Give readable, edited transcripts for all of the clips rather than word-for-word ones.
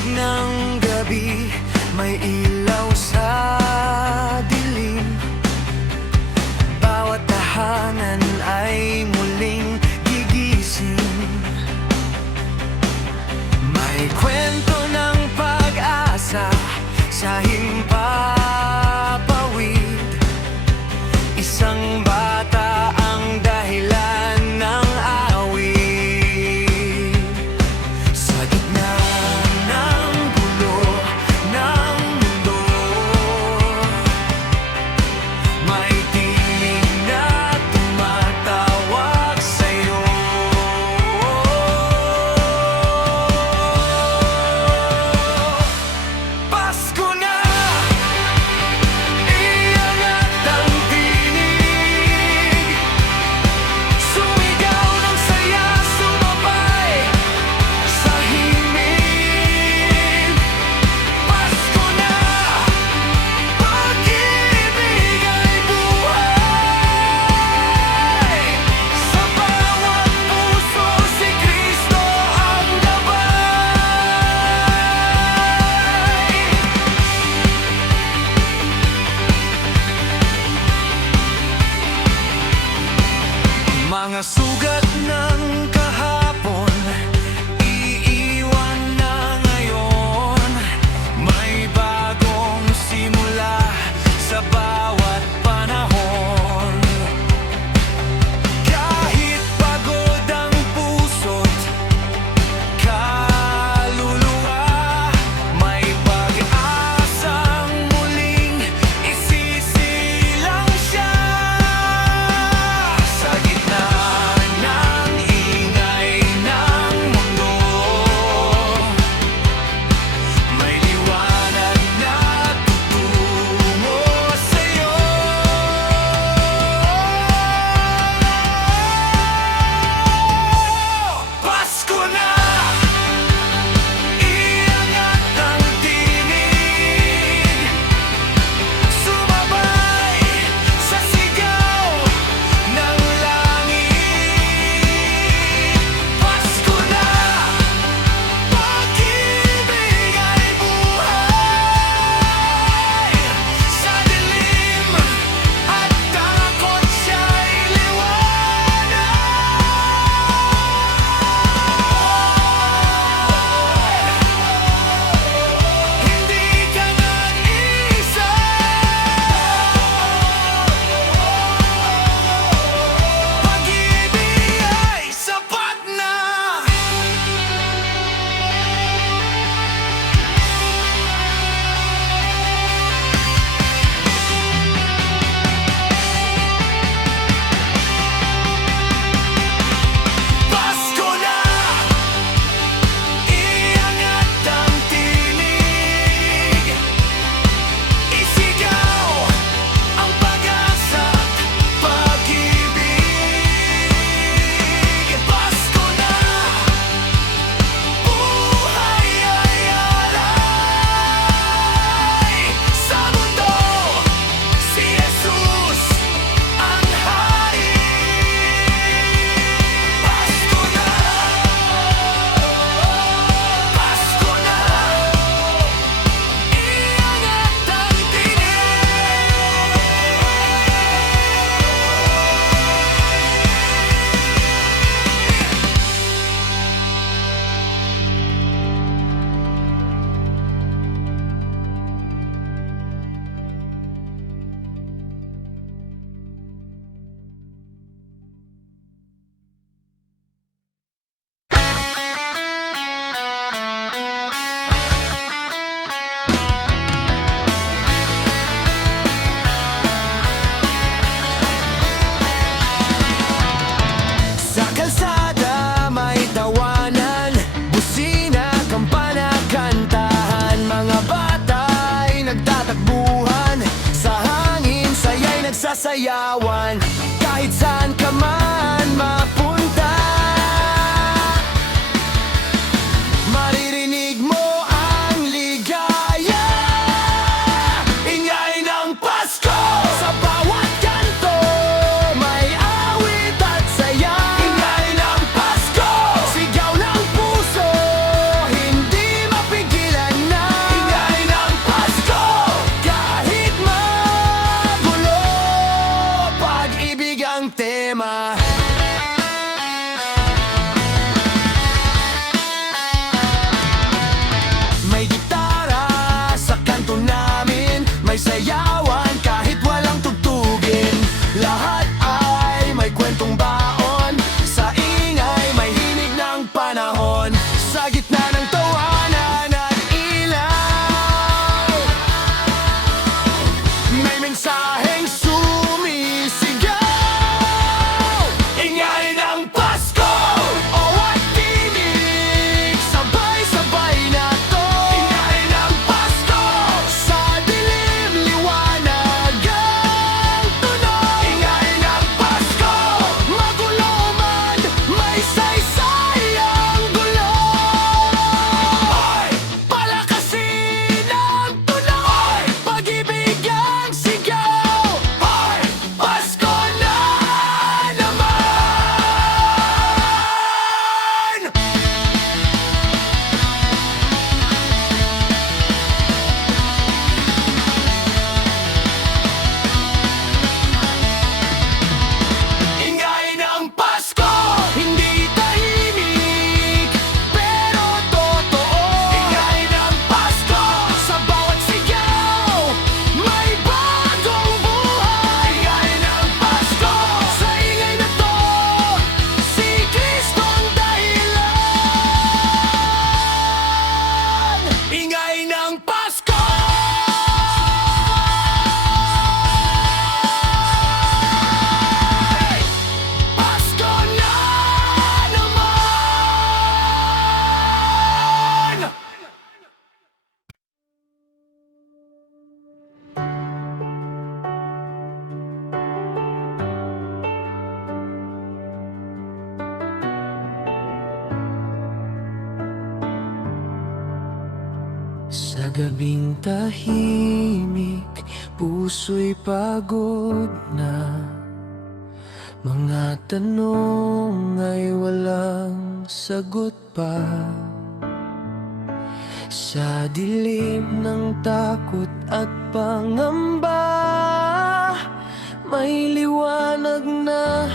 Tinig ng gabi, may ilaw sa dilim. Bawat tahanan ay muling gigising. May kwento ng pag-asa sa himpapawid. Isang bata ang dahilan ng awit. Sa gitna ng gulo ng mundo, may tinig na tumatawag sa'yo. Pasko na! Iangat ang tinig, sumigaw ng saya, sumabay sa himig. Pasko na! Pag-ibig ay buhay. Sa bawat puso si Kristo ang gabay. Mga sugat ng kahapon, iiwan na ngayon. May bagong simula sa bawat panahon. Kahit pagod ang puso't kaluluwa, may pag-asang muling isisilang siya. Sa gitna ng ingay ng mundo, may liwanag na tutungo sa'yo. Pasko na! Iangat ang tinig, sumabay sa sigaw ng langit. Pasko na! Pag-ibig ay buhay. Sa dilim at takot siya'y liwanag. Hindi ka nag-isa. Pag-ibig ay sapat na. Pasko na! Iangat ang tinig, isigaw ang pag-asa't pag-ibig. Pasko na! Buhay ay alay sa mundo. Si Jesus ang hari. Pasko na! Pasko na! Iangat ang Sa kalsada may tawanan, busina, kampana, kantahan. Mga bata'y nagtatakbuhan, sa hangin saya'y nagsasayawan. Kahit saan ka man mapunta, maririnig mo ang ligaya. Ingay ng Pasko sa bawat kanto, may awit at saya. Ingay ng Pasko, sigaw ng puso, hindi mapigil Sa gabing tahimik, puso'y pagod na. Mga tanong ay walang sagot pa. Sa dilim ng takot at pangamba, may liwanag na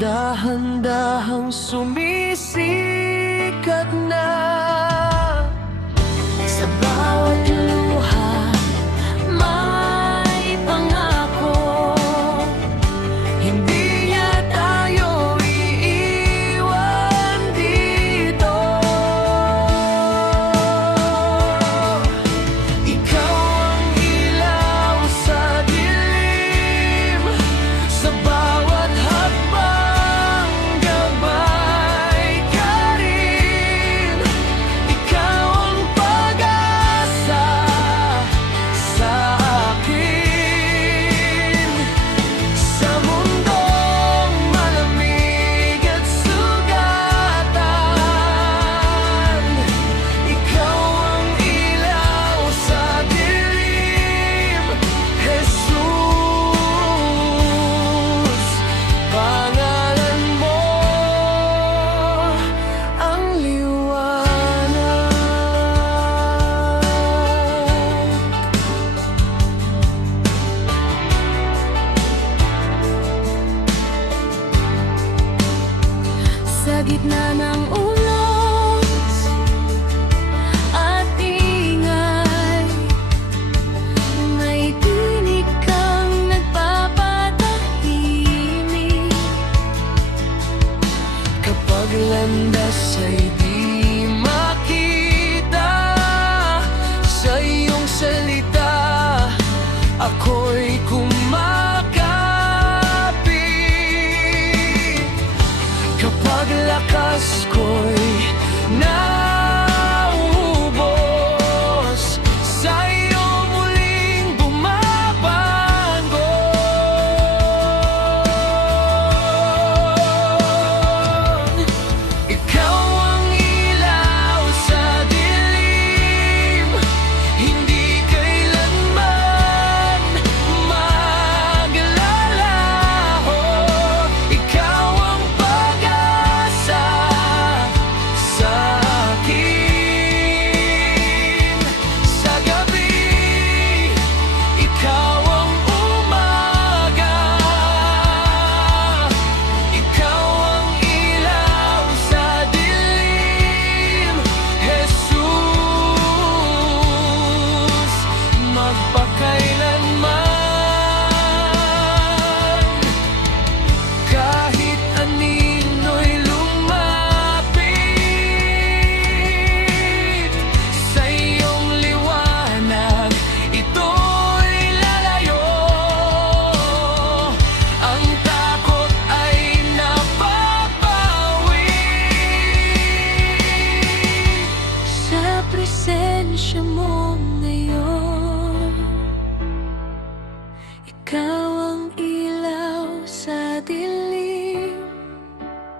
dahan-dahang sumisikat na. Sa bawat luha, may pangako. Hindi niya tayo iiwan dito. Ikaw ang ilaw sa dilim, sa bawat hakbang gabay ka rin. Ikaw ang pag-asa sa akin. Sa mundong malamig at sugatan, ikaw ang ilaw sa dilim, Jesus. Pangalan mo ang liwanag. Sa gitna ng ulos at ingay, may tinig kang nagpapatahimik. Kapag landas ay di makita, sa iyong salita ako'y kumakapit. Kapag lakas ko'y naubos, sa iyo muling bumabangon. Ikaw ang ilaw sa dilim, hindi kailanman maglalaho. Ikaw ang pag-asa sa akin. Sa gabi, ikaw ang umaga. Ikaw ang ilaw sa dilim, Jesus. Magpakailanman, kahit anino'y lumapit, sa iyong liwanag ito'y lalayo. Ang takot ay napapawi sa presensya mo ngayon. Ikaw ang ilaw sa dilim,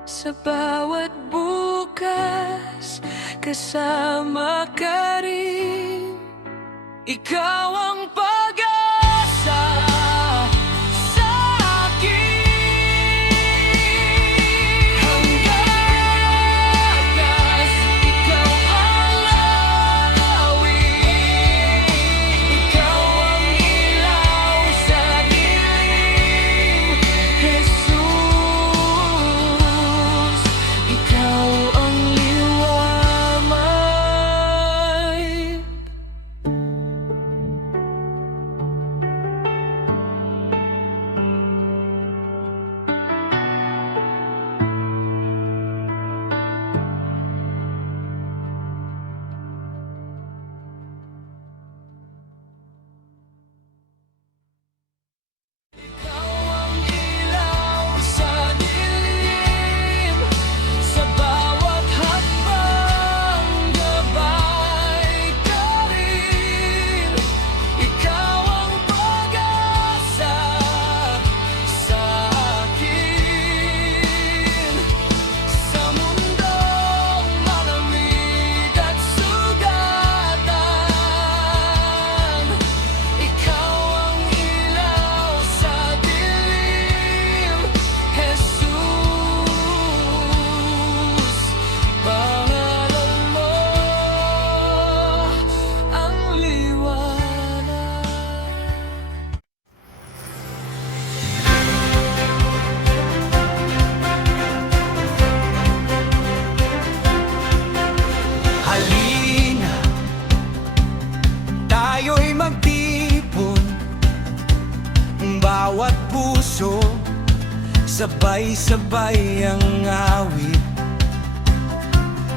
sa bawat bukas kasama ka rin. Ikaw ang pag-asa sa akin. Hanggang wakas, ikaw ang lawin. Ikaw ang ilaw sa dilim, Jesus. Ikaw ang liwanag. sabay-sabay ang awit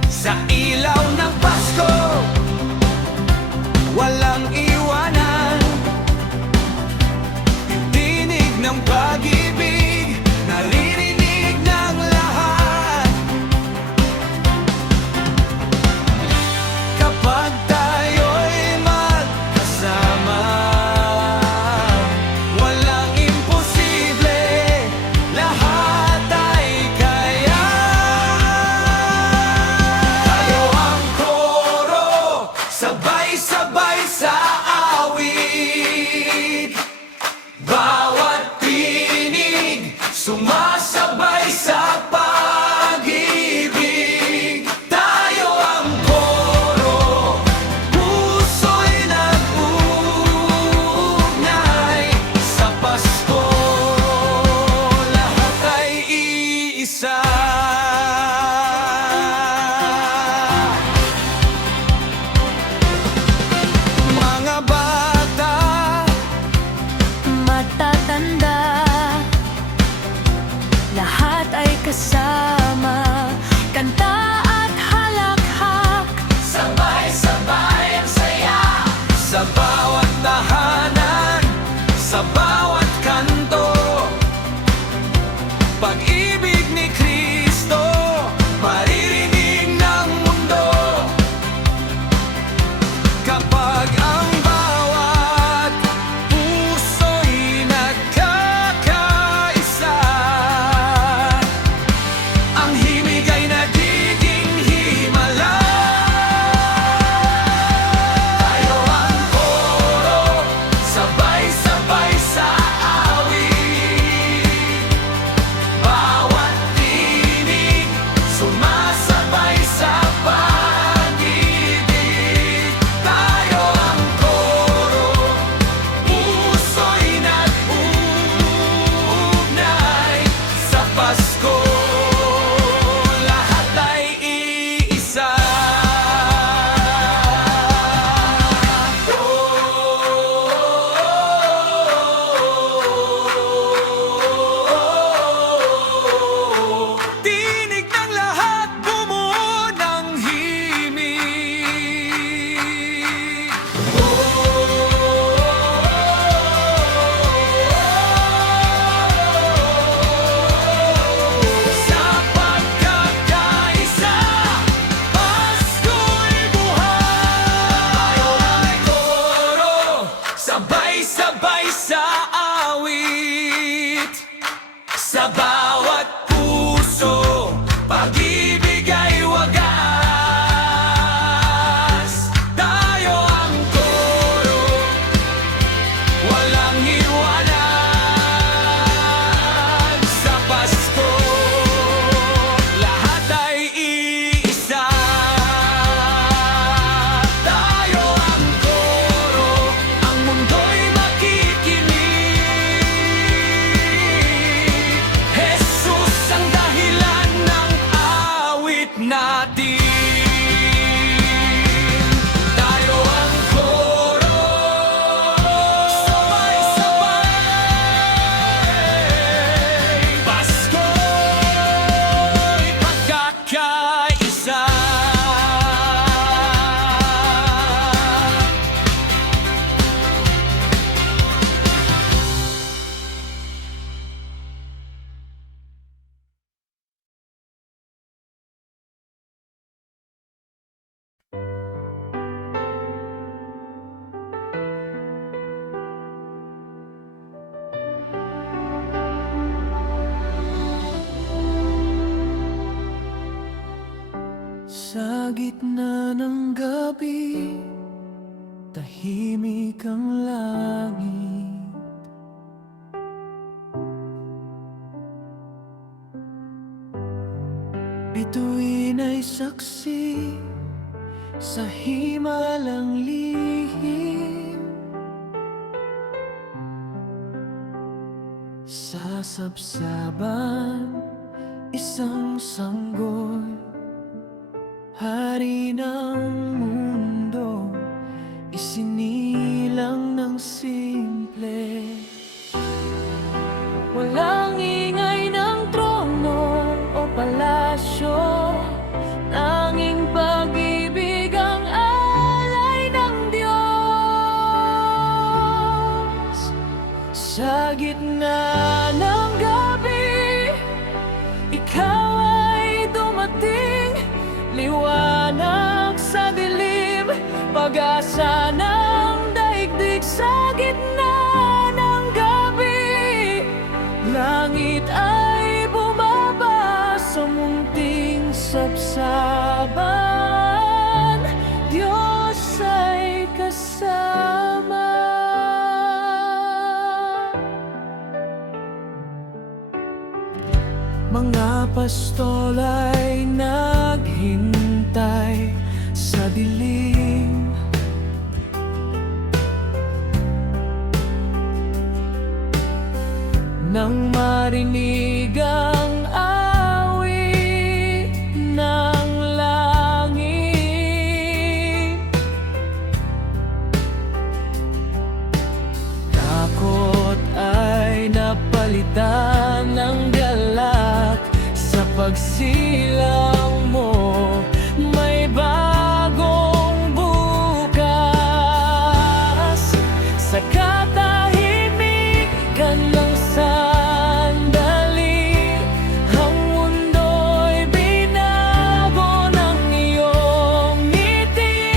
sa ilaw ng Pasko, walang iwanan. Tinig ng pag-ibig, naririnig ng lahat. Kapag tayo'y magkasama, walang imposible, lahat ay kaya. Tayo ang koro, sabay-sabay sa awit. Bawat tinig, sumasabay sa pag-ibig. Tayo ang koro, puso'y nag-uugnay. Sa Pasko, lahat ay iisa. Mga bata, matatanda, lahat ay kasama, kanta at halakhak. sabay-sabay ang saya. Sa bawat tahanan, sa bawat kanto, pag-ibig ni Kristo, maririnig ng mundo. Kapag ang bawat puso'y nagkakaisa, ang himig ay nagiging himala. Tayo ang koro, sabay-sabay sa awit. Bawat tinig, sumasabay sa pag-ibig. Tayo ang koro, puso'y nag-uugnay. Sa Pasko, lahat ay iisa. Tinig ng lahat, bumuo ng himig. Sa pagkakaisa, Pasko'y buhay. Tayo ang koro, sabay-sabay sa awit. Sa bawat puso, pag-ibig ay wagas. Tayo ang koro, walang iwanan. Sa Pasko, lahat ay iisa. Tayo ang koro, ang mundo'y makikinig. Jesus ang dahilan ng awit natin. Tayo ang koro, sabay-sabay. Pasko'y pagkakaisa. Sa gitna ng gabi, tahimik ang langit. Bituin ay saksi sa himalang lihim. Sa sabsaban, isang sanggol, hari ng mundo, isinilang ng simple. Walang ingay ng gitna ng gabi, ikaw ay dumating. Liwanag sa dilim, pag-asa ng daigdig. Sa gitna ng gabi, langit ay bumaba sa munting sabsaban. Diyos ay kasama. Mga pastol ay naghintay sa dilim. Nang marinig ang awit ng langit, takot ay napalitan ng galak. Sa pagsilang mo, may bagong bukas. Sa katahimikan ng sandali, ang mundo'y binago ng iyong ngiti.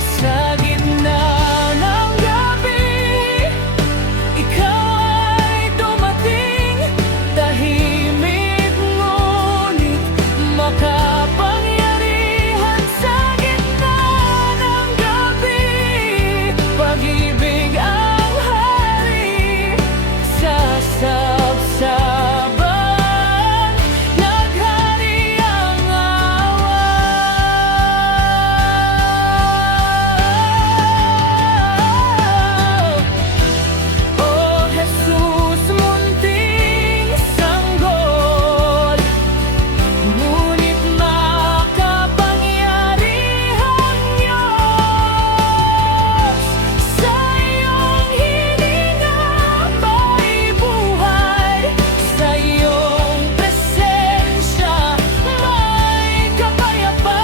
Sa gitna ng gabi, ikaw ay dumating. Tahimik ngunit makapangyarihan. Sa gitna ng gabi, pag-ibig ang hari. Sa sabsaban, naghari ang awa. O Jesus, munting sanggol, ngunit makapangyarihang Diyos. Sa iyong hininga may buhay, sa iyong presensya may kapayapaan.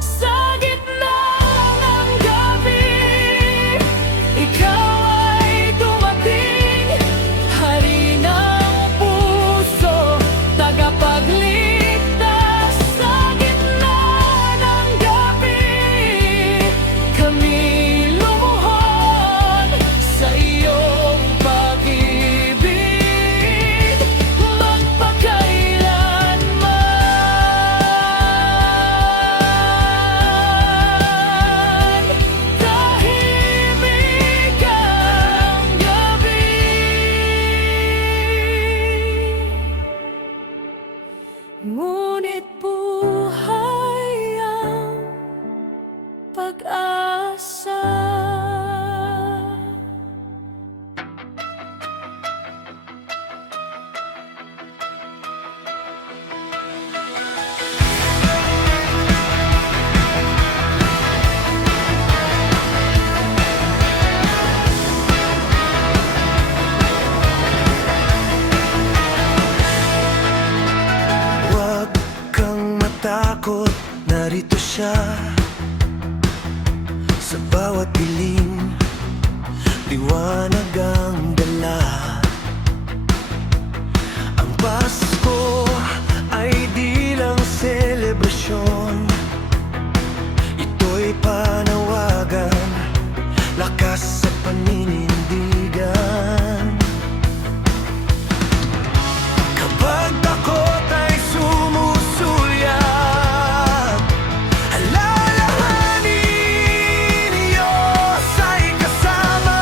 Sa gitna ng gabi, ikaw ay dumating. Hari ng puso, tagapagligtas. Sa gitna ng gabi, kami lumuhod sa iyong pag-ibig magpakailanman. Tahimik ang gabi, ngunit buhay ang pag-asa. Huwag kang matakot, narito siya. Sa bawat piling, liwanag ang dala. Ang Pasko ay di lang selebrasyon. Ito'y panawagan, lakas sa paninindigan. Kapag takot ay sumusulyak, alalahanin, Diyos ay kasama.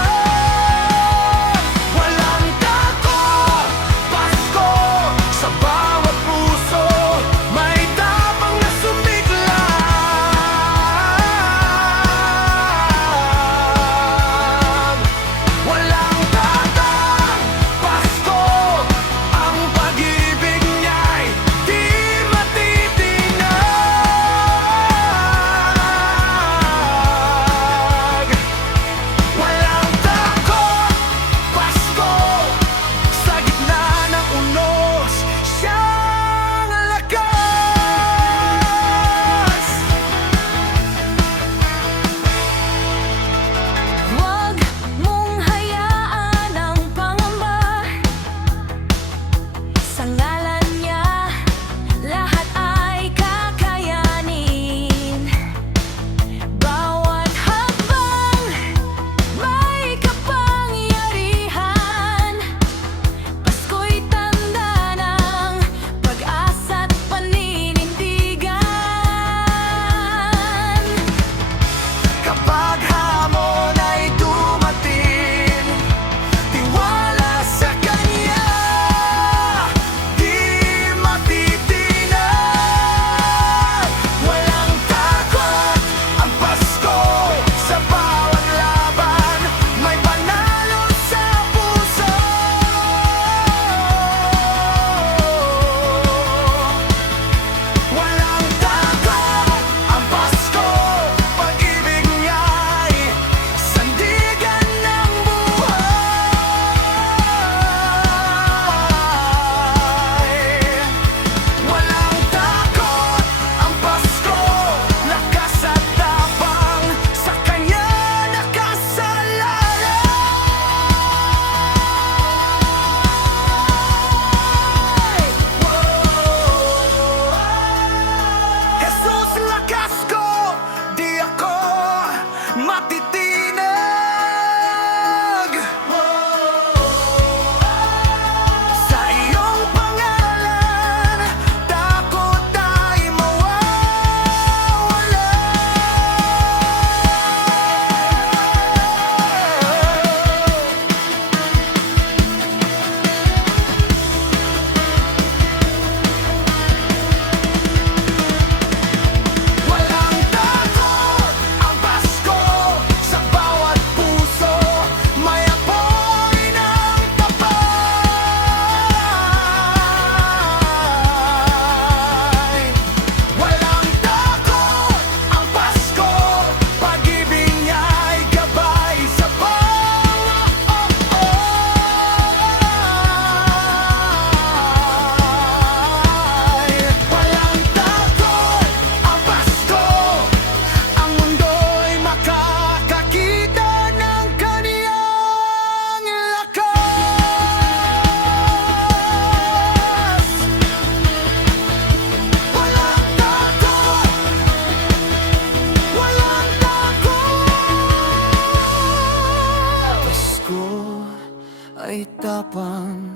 tapang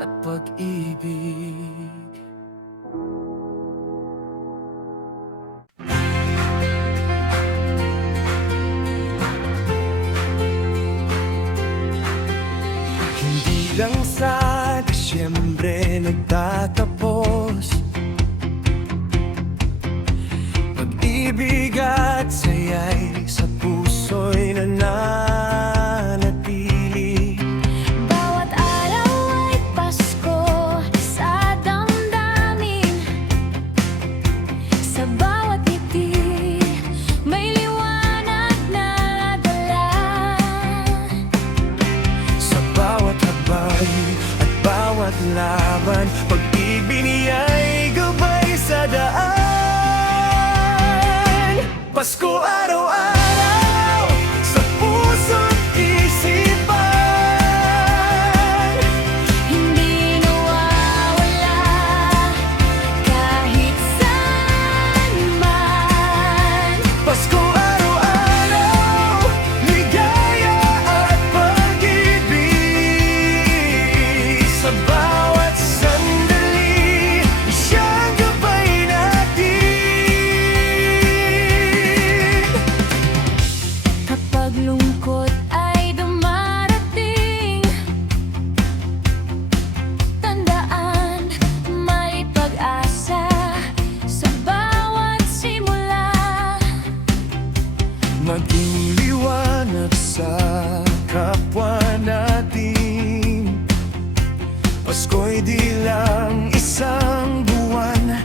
at pag-ibig. Hindi lang sa Disyembre nagtatapos pag-ibig at saya'y sa puso'y nananatili. Bawat araw ay Pasko sa damdamin. Sa bawat ngiti may liwanag na dala. Sa bawat habay at bawat laban, pag-ibig niya'y gabay sa daan. Pasko araw-araw sa puso't isipan. Hindi nawawala kahit saan man. Pasko araw-araw, ligaya at pag-ibig. Sa bawat sandali, siyang gabay natin. Kapag lungkot ay dumarating, tandaan may pag-asa sa bawat simula. Maging liwanag sa kapwa natin. Pasko'y di lang isang buwan,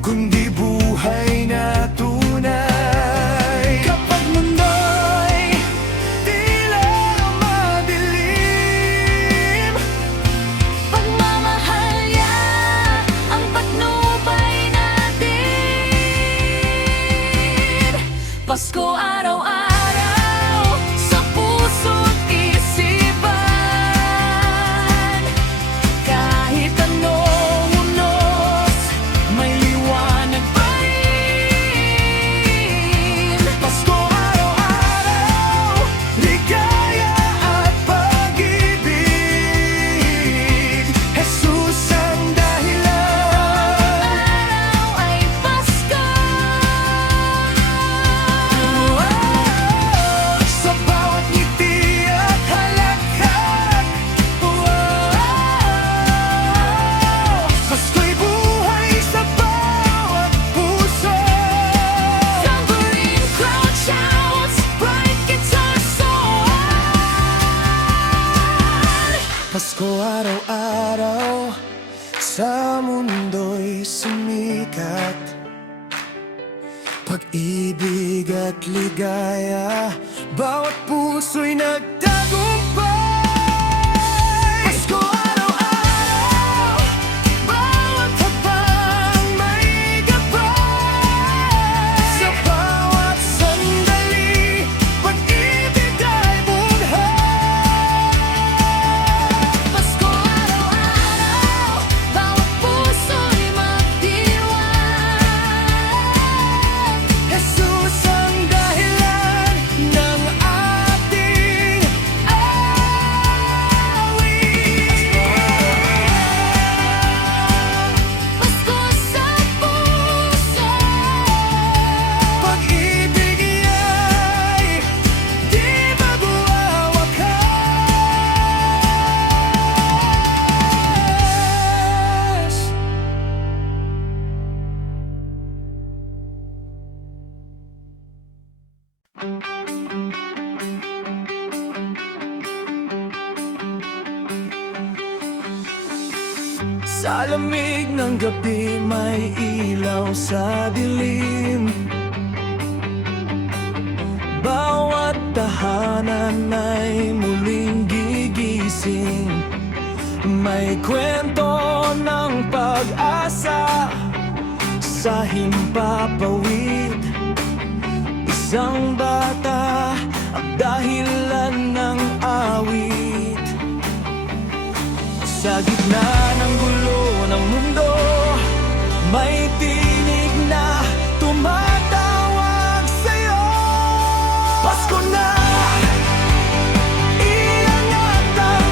kundi buhay na tunay. Kapag mundo'y tila madilim, Pagmamahal niya ang patnubay natin. Pasko araw-araw sa puso't isipan. Kahit anong unos, may liwanag pa rin. Pasko araw-araw, ligaya at pag-ibig. Jesus ang dahilan. Araw ay Pasko. Sa bawat ngiti at halakhak, Pasko'y buhay sa bawat puso. Tambourine crowd shouts, bright guitar sound. Pasko araw-araw, sa mundo'y sumikat. Pag-ibig at ligaya, bawat puso'y nagtagumpay. Pasko araw-araw, bawat habang may gabay. Sa bawat sandali, pag-ibig ay buhay. Pasko araw-araw, bawat puso'y magdiwang. Jesus ang dahilan ng ating awit. Pasko sa puso. Pag-ibig niya'y di magwawakas. Sa lamig ng gabi may ilaw sa dilim. Bawat tahanan ay muling gigising. May kwento ng pag-asa sa himpapawid. Isang bata ang dahilan ng awit. Sa gitna ng gulo ng mundo, may tinig na tumatawag sa'yo. Pasko na, iangat ang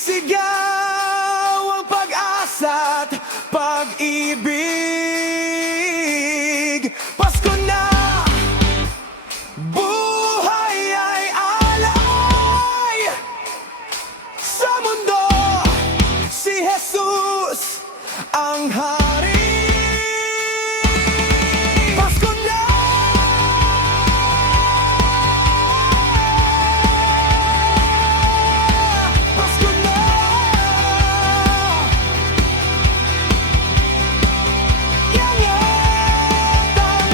Sumisigaw ang pag-asa't pag-ibig. Pasko na, buhay ay alay. Sa mundo, si Jesus ang hari. Pasko na, Pasko na. Iangat ang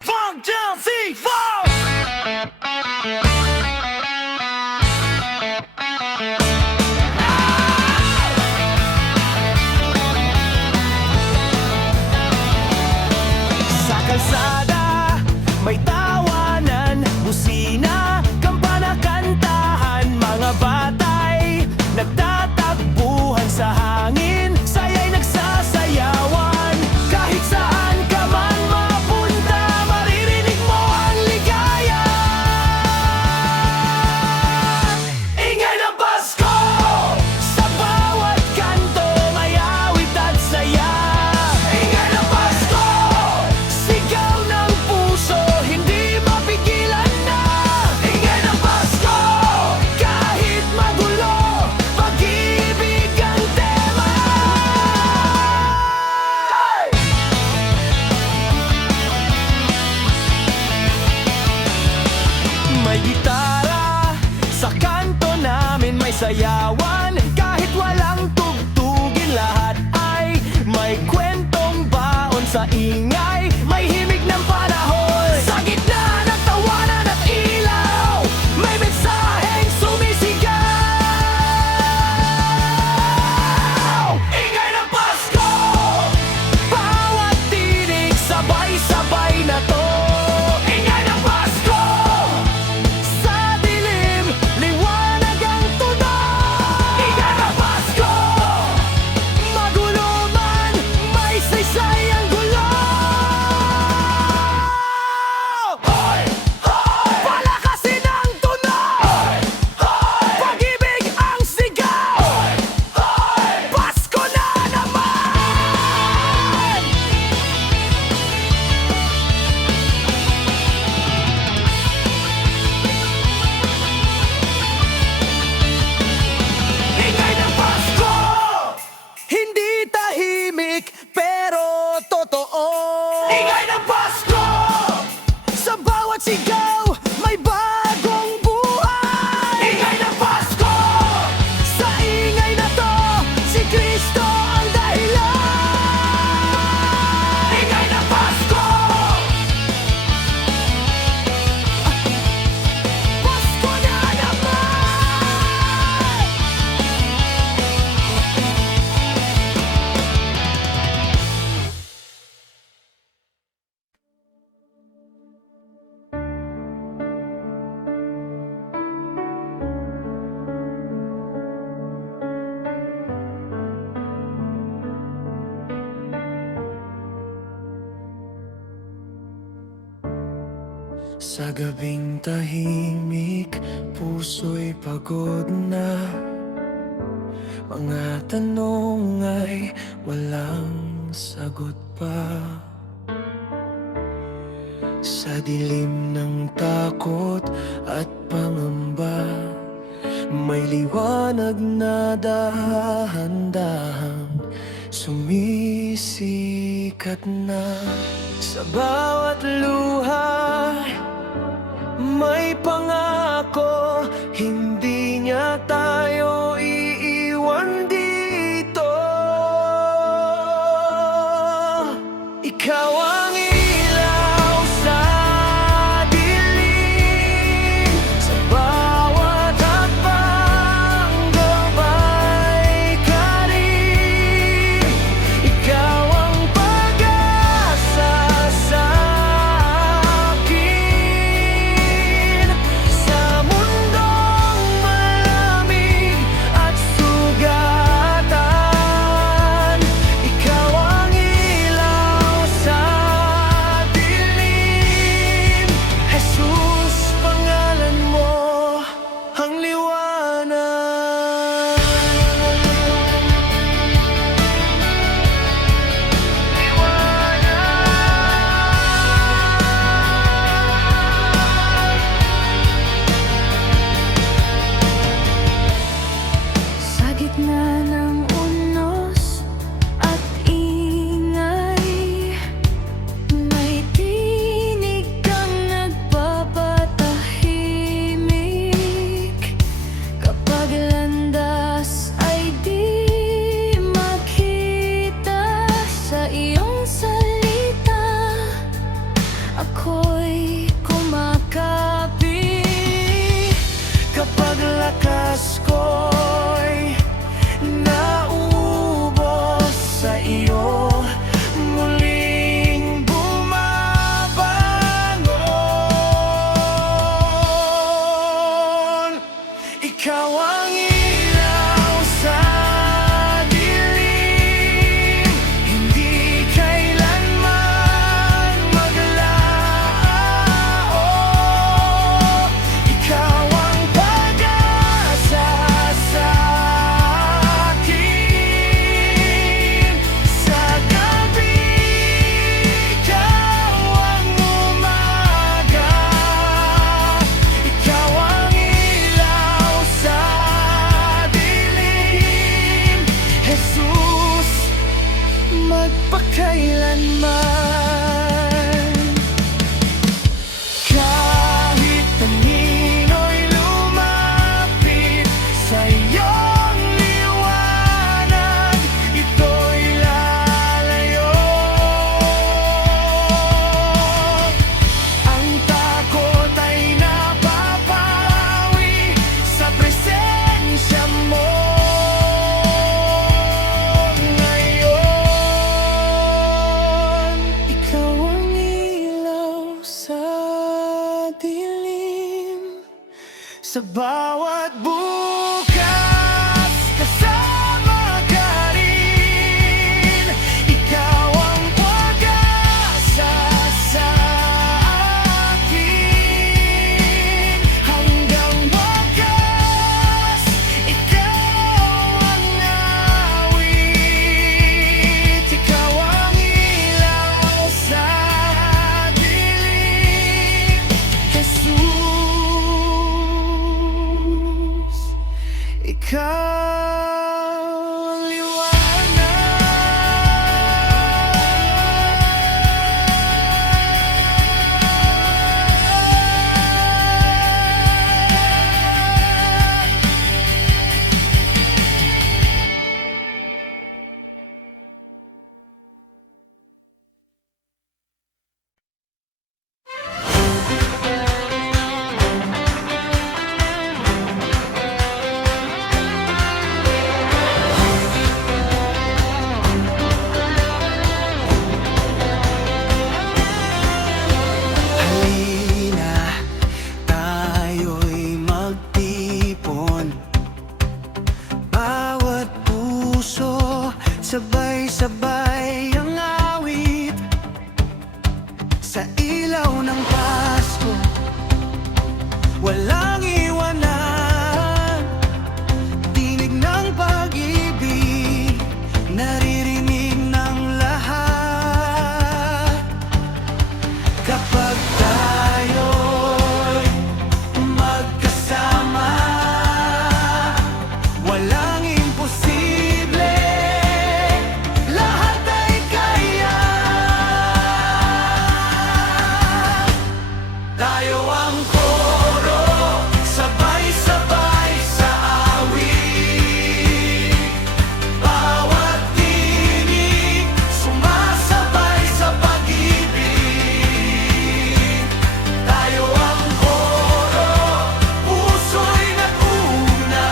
Funk Chelsea Funk! Sa kalsada, may tawanan, busina, kampana, kantahan, mga batay nagtatakbuhan sa hangin, saya'y nagsasayawan. Kahit saan ka man mapunta, maririnig mo ang ligaya. Ingay ng Pasko! Sa bawat kanto, may awit at saya. Ingay ng Pasko! Sigaw ng puso, hindi mapigilan na. Ingay ng Pasko! Kahit magulo, pag-ibig ang tema. May gitara, sa kanto namin may sayawan. Kahit walang tugtugin, lahat ay may kwentong baon. Sa ingay, may himig ng panahon. Sa gitna ng tawanan at ilaw, may mensaheng sumisigaw. Ingay ng Pasko! Bawat tinig, sabay-sabay na to. Ingay ng Pasko! Sa dilim, liwanag ang tunog. Ingay ng Pasko! Magulo man, may saysay ang gulo. Hoy! Hoy! Palakasin ang tunog. Hoy! Hoy! Pag-ibig ang sigaw. Hoy! Hoy! Pasko na naman! Ingay ng Pasko! Hindi tahimik, pero totoo. Ingay ng Pasko! Sa bawat sigaw, may bagong buhay. Ingay ng Pasko! Sa ingay na to, si Kristo ang dahilan. Ingay ng Pasko! Pasko na naman! Sa gabing tahimik, puso'y pagod na. Mga tanong ay walang sagot pa. Sa dilim ng takot at pangamba, may liwanag na dahan-dahang sumisikat na. Sa bawat luha, may pangako, hindi niya tayo iiwan dito. Ikaw ang ilaw sa dilim, sa bawat hakbang gabay ka rin. Ikaw ang pag-asa sa akin. Sa bawat bukas, kasama ka rin. Ikaw ang pag-asa sa akin. Hanggang wakas, ikaw ang awit. Ikaw ang ilaw sa dilim, Jesus. Ikaw ang liwanag. Halina, tayo'y magtipon. Bawat puso, sabay-sabay ang awit. Sa ilaw ng Pasko, walang iwanan. Tinig ng pag-ibig, naririnig ng lahat. Kapag tayo'y magkasama, walang imposible, lahat ay kaya. Tayo ang koro, sabay-sabay sa awit. Bawat tinig, sumasabay sa pag-ibig. Tayo ang koro, puso'y nag-ugnay.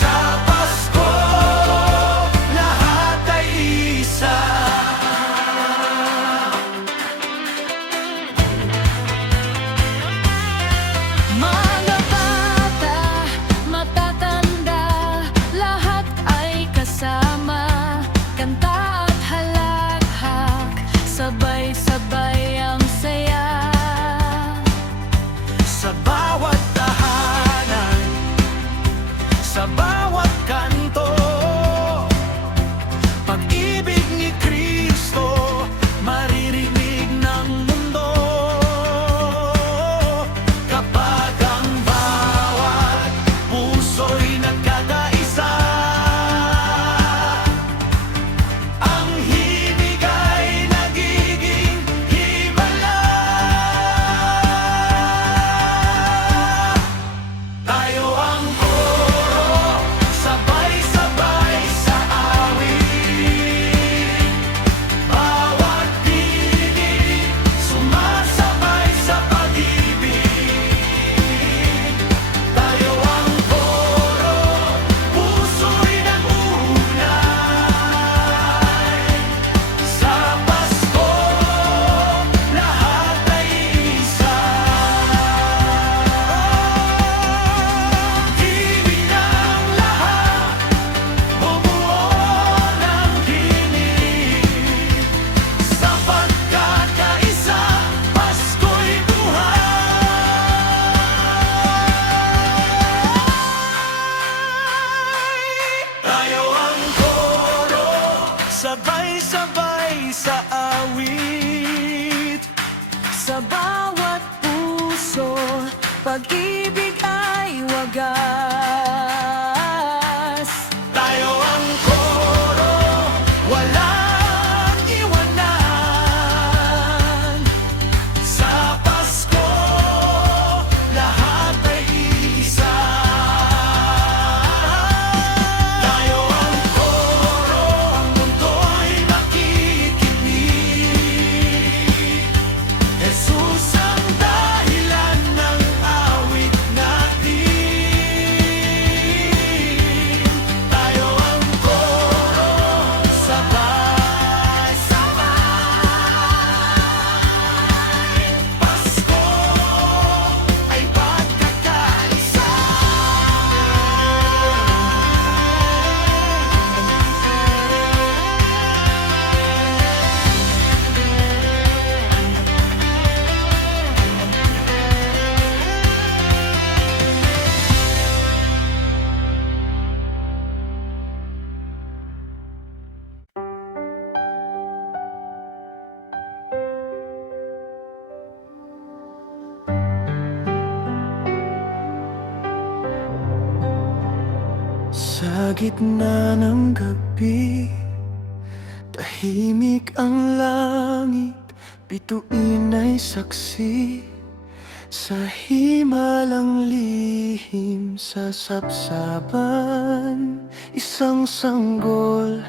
Sa Pasko, lahat ay isa. Mga bata, matatanda, lahat ay kasama. Kanta at halakhak, sabay-sabay ang saya. Sa bawat tahanan, sa bawat kanto, pag-ibig ni Kristo maririnig ng mundo. Kapag ang bawat puso'y nagkakaisa, ang himig ay nagiging himala. Tayo ang koro, sabay-sabay sa awit. Bawat tinig, sumasabay sa pag-ibig. Tayo ang koro, puso'y nag-ugnay. Sa Pasko, lahat ay isa. Ibig ng lahat, bumuo ng tinig. Sa pagkakaisa, Pasko'y buhay. Tayo ang koro, sabay-sabay sa awit. Sa bawat puso, pag-ibig ay wagas. Tayo ang koro, walang iwanan. Sa Pasko, lahat ay isa. Tayo ang koro, ang mundo'y makikinig. Jesus ang dahilan ng awit natin. Sa gitna ng gabi, tahimik ang langit, bituin ay saksi sa himalang lihim sa sapsaban. Isang sanggol,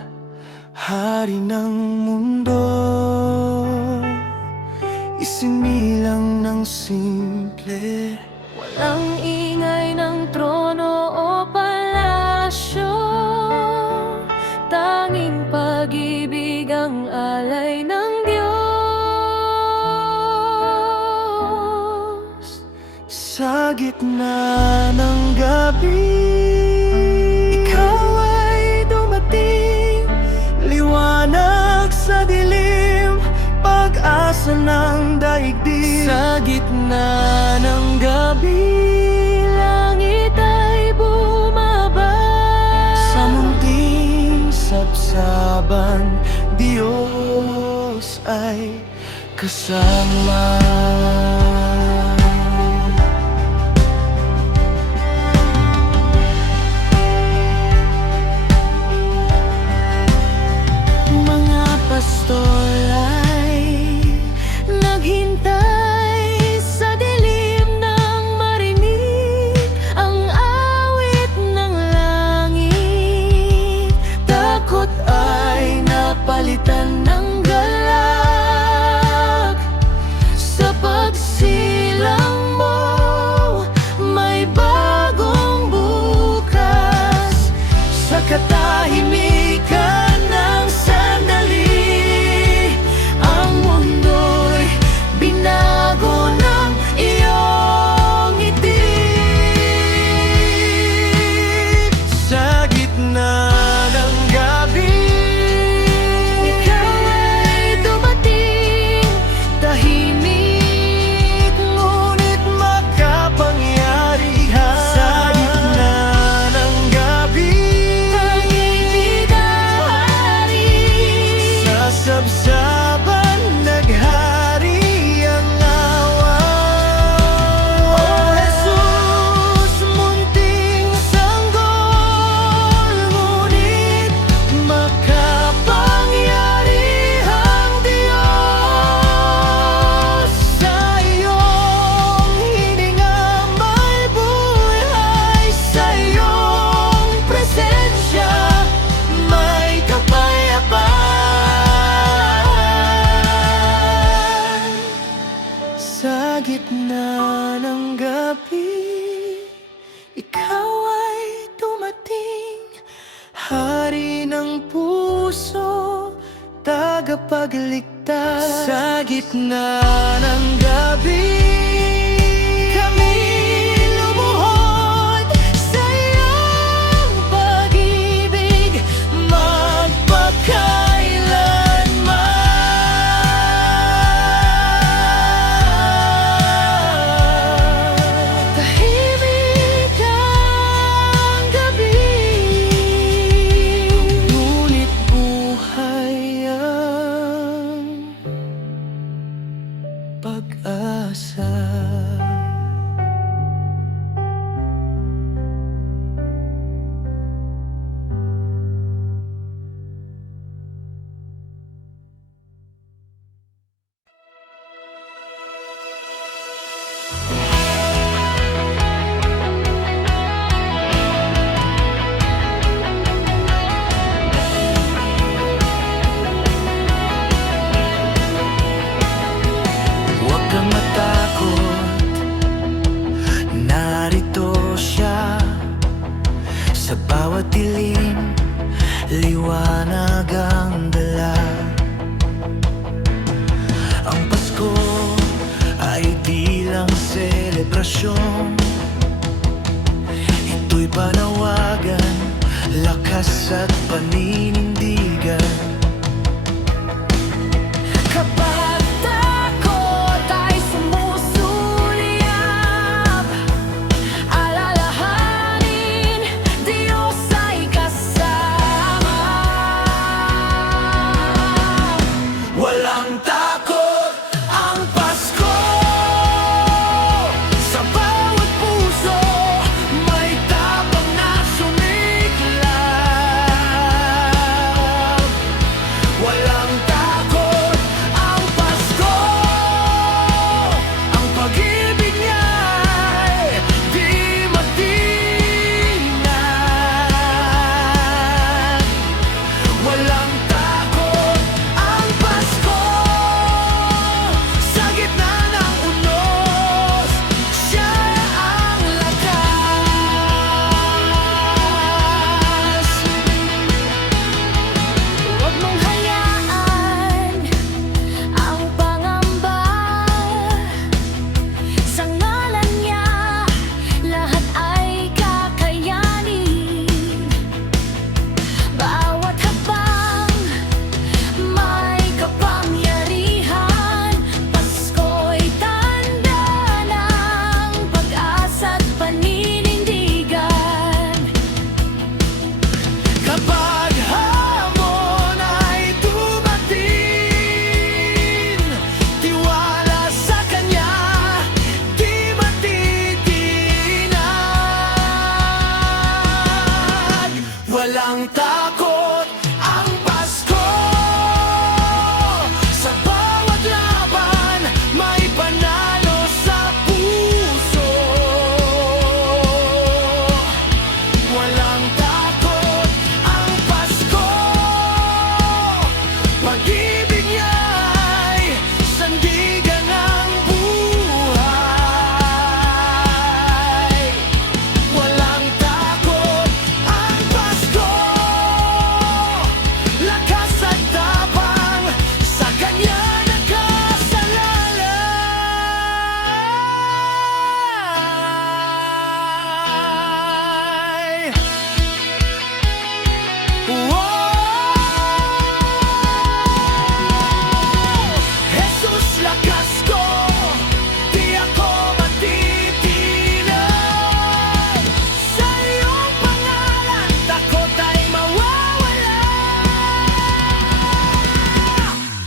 hari ng mundo, isinilang ng simple. Walang ingay ng trono o palasyo, tanging pag-ibig ang alay ng Diyos. Sa gitna ng gabi, ikaw ay dumating, liwanag sa dilim, pag-asa ng daigdig. Sa gitna ng gabi, Langit ay bumaba, sa munting sapsaban, Diyos ay kasama. mga pastor ay naghintay sa dilim nang marinig ang awit ng langit. Takot ay napalitan ng galak, Sa pagsilang mo, may bagong bukas. sa katahimikan ng sandali, Ang mundo'y binago ng iyong ngiti. sa gitna ng gabi, Ikaw ay dumating, tahimik ngunit makapangyarihan. Sa gitna ng gabi, pag-ibig ang hari. sa sabsaban naghari ang awa. O Jesus, munting sanggol, ngunit makapangyarihang Diyos. Sa iyong hininga may buhay, sa iyong presensya may kapayapaan. Sa gitna ng gabi, ikaw ay dumating, hari ng puso, tagapagligtas. Sa gitna ng gabi, kami lumuhod sa iyong pag-ibig magpakailanman. Tahimik ang gabi, Ngunit buhay ang pag-asa. Huwag kang matakot, narito siya. Sa bawat dilim, liwanag ang dala. Ang Pasko ay di lang selebrasyon, ito'y panawagan, lakas at paninindigan. kapag takot ay sumusuliyap, alalahanin, Diyos ay kasama. Walang takot ang Pasko, sa bawat puso may tapang na sumiklat.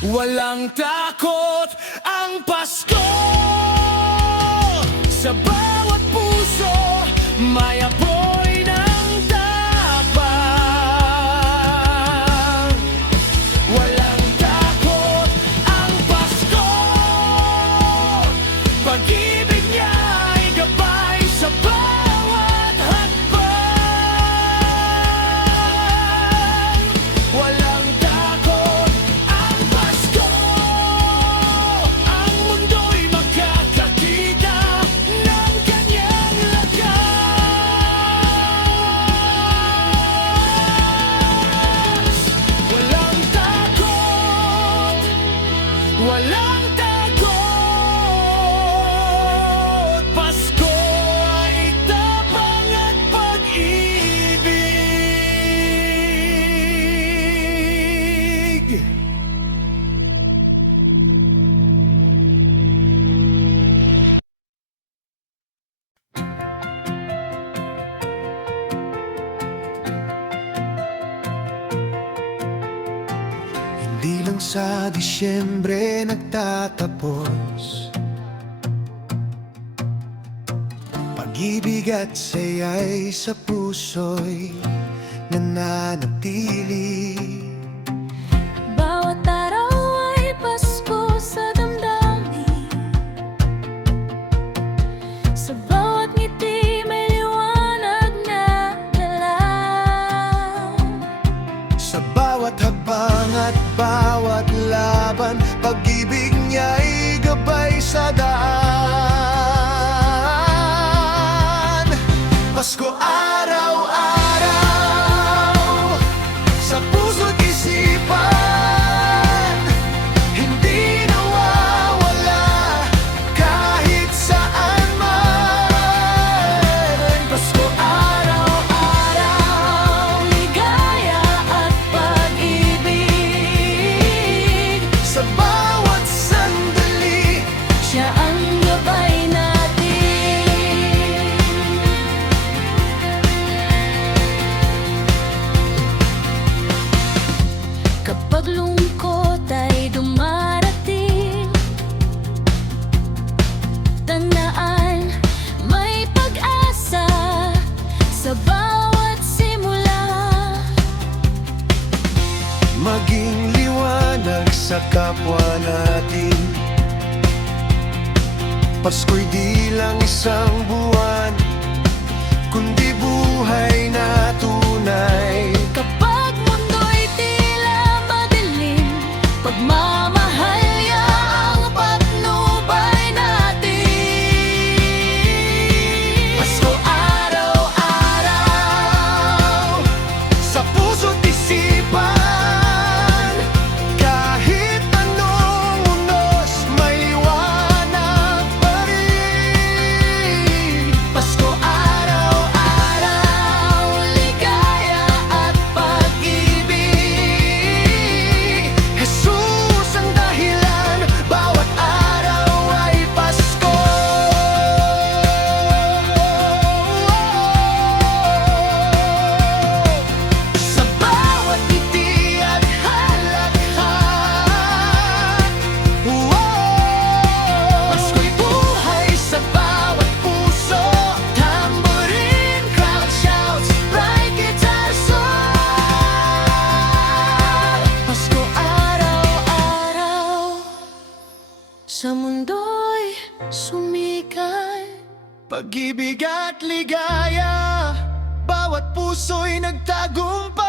Walang takot ang Pasko. Sa bawat puso may apoy ng tapang. Walang takot ang Pasko. Pag-ibig niya ay gabay sa bawat hakbang. Walang takot ang Pasko. Ang mundo'y makakakita ng kanyang lakas. Walang takot, walang takot. Pasko ay tapang at pag-ibig. Hindi lang sa Disyembre nagtatapos. Pag-ibig at saya'y sa puso'y nananatili. Bawat araw ay Pasko sa damdamin. Sa bawat ngiti may liwanag na galaw. Sa bawat hakbang at bawat laban, pag-ibig niya'y gabay sa daan. Pasko araw-araw, sa puso't isipan, hindi nawawala kahit saan man. Pasko Araw-araw, ligaya at pag-ibig. sa bawat sandali. Siya ang gabay natin. Kapag lungkot ay dumarating, tandaan may pag-asa sa bawat simula. Maging liwanag sa kapwa natin. Pasko'y di lang isang buwan, kundi buhay na tunay. Kapag mundo'y tila madilim, pagmamahal niya ang patnubay natin. Pasko araw-araw, sa puso't isipan, kahit anong unos, may liwanag pa rin. Pasko araw-araw, ligaya at pag-ibig. Jesus ang dahilan, bawat araw ay Pasko. Sa bawat ngiti at Halakha, Pasko'y buhay sa bawat puso. Tambourine, crowd shouts, bright guitar song. Pasko araw-araw, sa mundo'y sumikat. pag-ibig at ligaya, bawat puso'y nagtagumpay.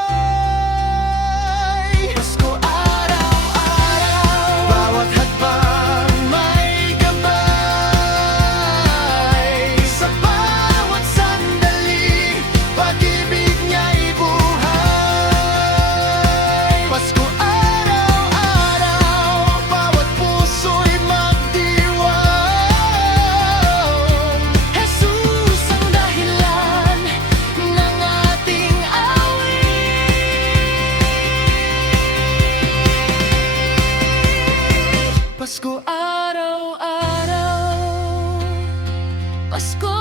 Pasko araw-araw, bawat hakbang may gabay. Sa bawat sandali, pag-ibig niya'y buhay. Pasko araw-araw, bawat puso'y magdiwang. Jesus ang dahilan ng ating awit. Pasko Araw-araw, Pasko